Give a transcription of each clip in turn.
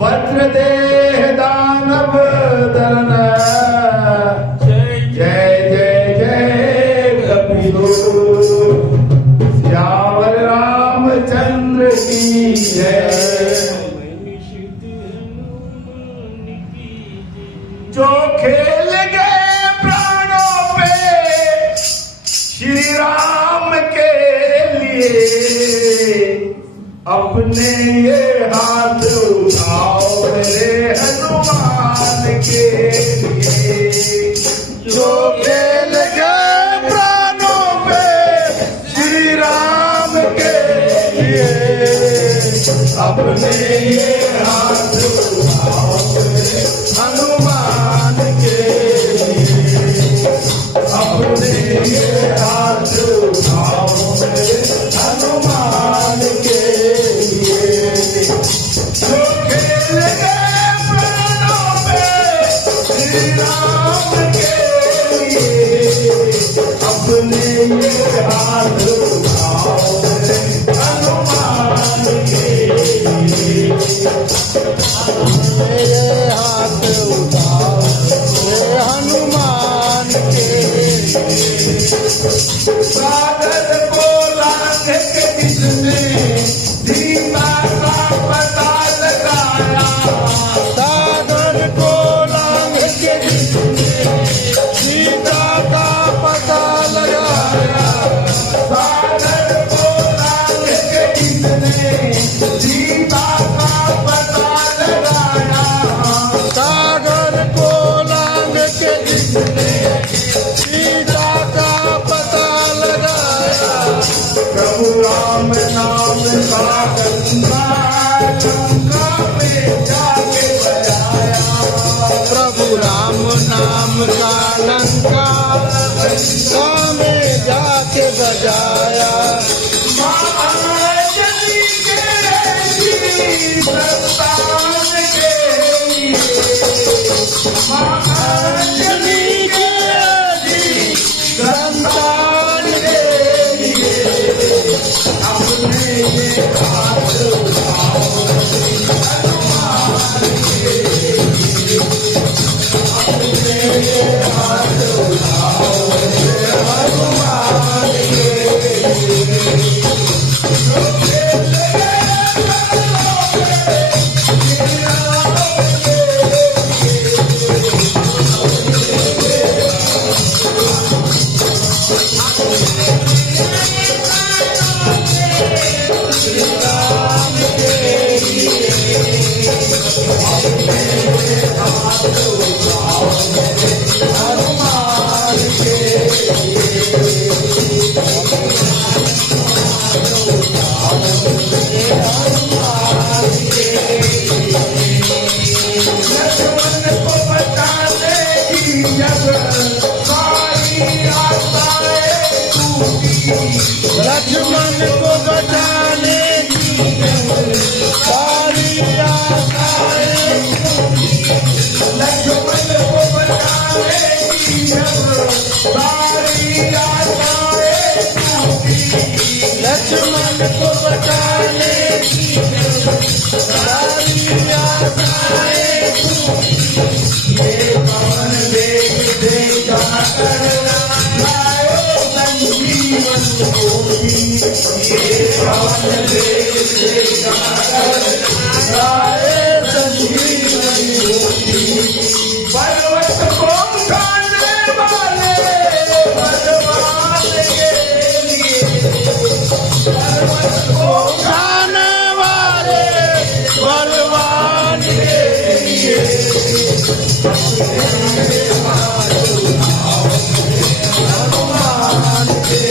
वज्रदेह दानव दलन जय जय जय जय कपिलो श्यावर रामचंद्र की जय। जो खेल गए प्राणों पे श्री राम के लिए अपने ये हाथ उठाओ रे हनुमान के लिए। जो खेल गए प्राणों पे श्री राम के लिए अपने ये हाथ उठाओ रे हनुमान के लिए। अपने ये हाथ उठाओ रे हनुमान के लिए। जो खेल गए प्राणों पे श्री राम के लिए अपने ये हाथ उठाओ रे हनुमान के लिए। मेरे हाथ उठाओ रे हनुमान के लिए। सागर को लांघ के किसने सीता का पता लगाया। सागर को लांघ के जिसने सीता का पता लगाया। सागर को लांघ के किसने सीता का पता लगाया। सागर को लांघ के जिसने सीता का पता लगाया। प्रभु राम नाम का गंगा लंका में जाके बजाया। प्रभु राम नाम का लंका में जाके बजाया। माँ अंजलि के श्री संतान के लिए। माँ अंजलि के श्री संतान के लिए अपने ये हाथ उठाओ हनुमान के लिए। अपने ये हाथ उठाओ हनुमान के लिए। जो खेल गए प्राणों पे श्री राम के लक्ष्मण को बचाने की जब सारी आशाएं टूटी। लक्ष्मण को बचाने की सारी आशाएं। लक्ष्मण को बचाने की जब सारी आशाएं टूटी। लक्ष्मण को बचाने की सारी आशाएं। ये पवन वेग देखा करना लाए संजीवन ज्योति। ये पवन वेग देखा करना लाए संजीवन ज्योति। पर्वत को उठाने वाले भगवान के लिए। पर्वत को उठाने वाले बलवान के लिए। हनुमान के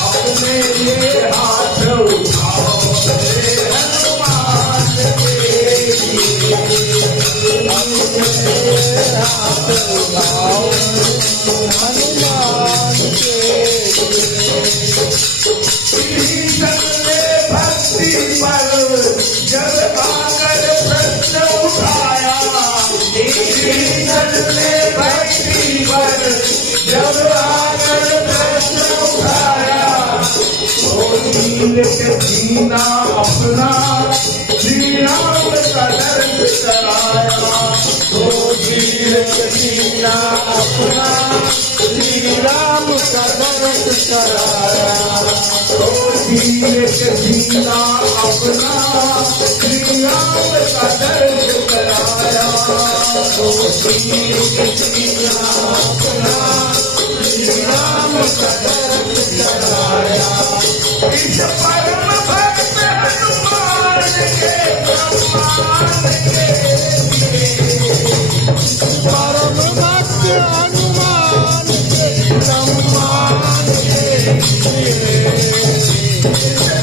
अपने ये हाथ उठाओ रे हनुमान के लिए। हाथ उठाओ हनुमान के लिए। श्रीधर ने भक्ति पर जब आकर प्रश्न उठाया। श्रीधर ने भक्ति पर जब आकर प्रश्न उठाया तो नील के सीना अपना श्री राम का दर्द कराया तो वीर सीना अपना श्री राम का दर्द कराया तो नील के सीना अपना श्री राम का दर्द कराया तो वीर सीना अपना श्री राम का दर्द कराया इस परम भक्त हनुमान के ब्रह्मांड के परम भक्त हनुमान के सम्मान के लिए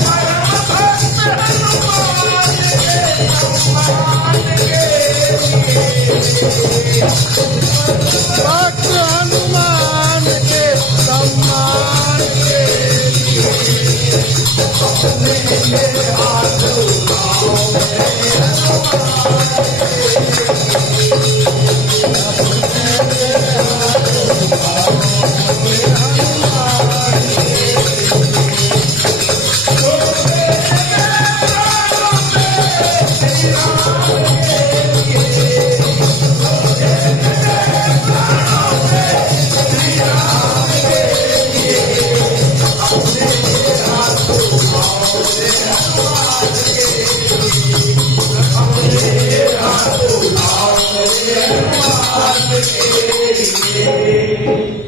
परम भक्त हनुमान के ब्रह्मांड के भक्त हनुमान के सम्मान के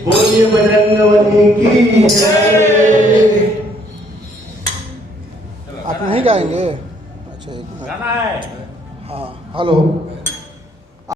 बोलिए बजरंगबली की जय। आप नहीं गाएंगे? अच्छा एक मिनट। हाँ हेलो।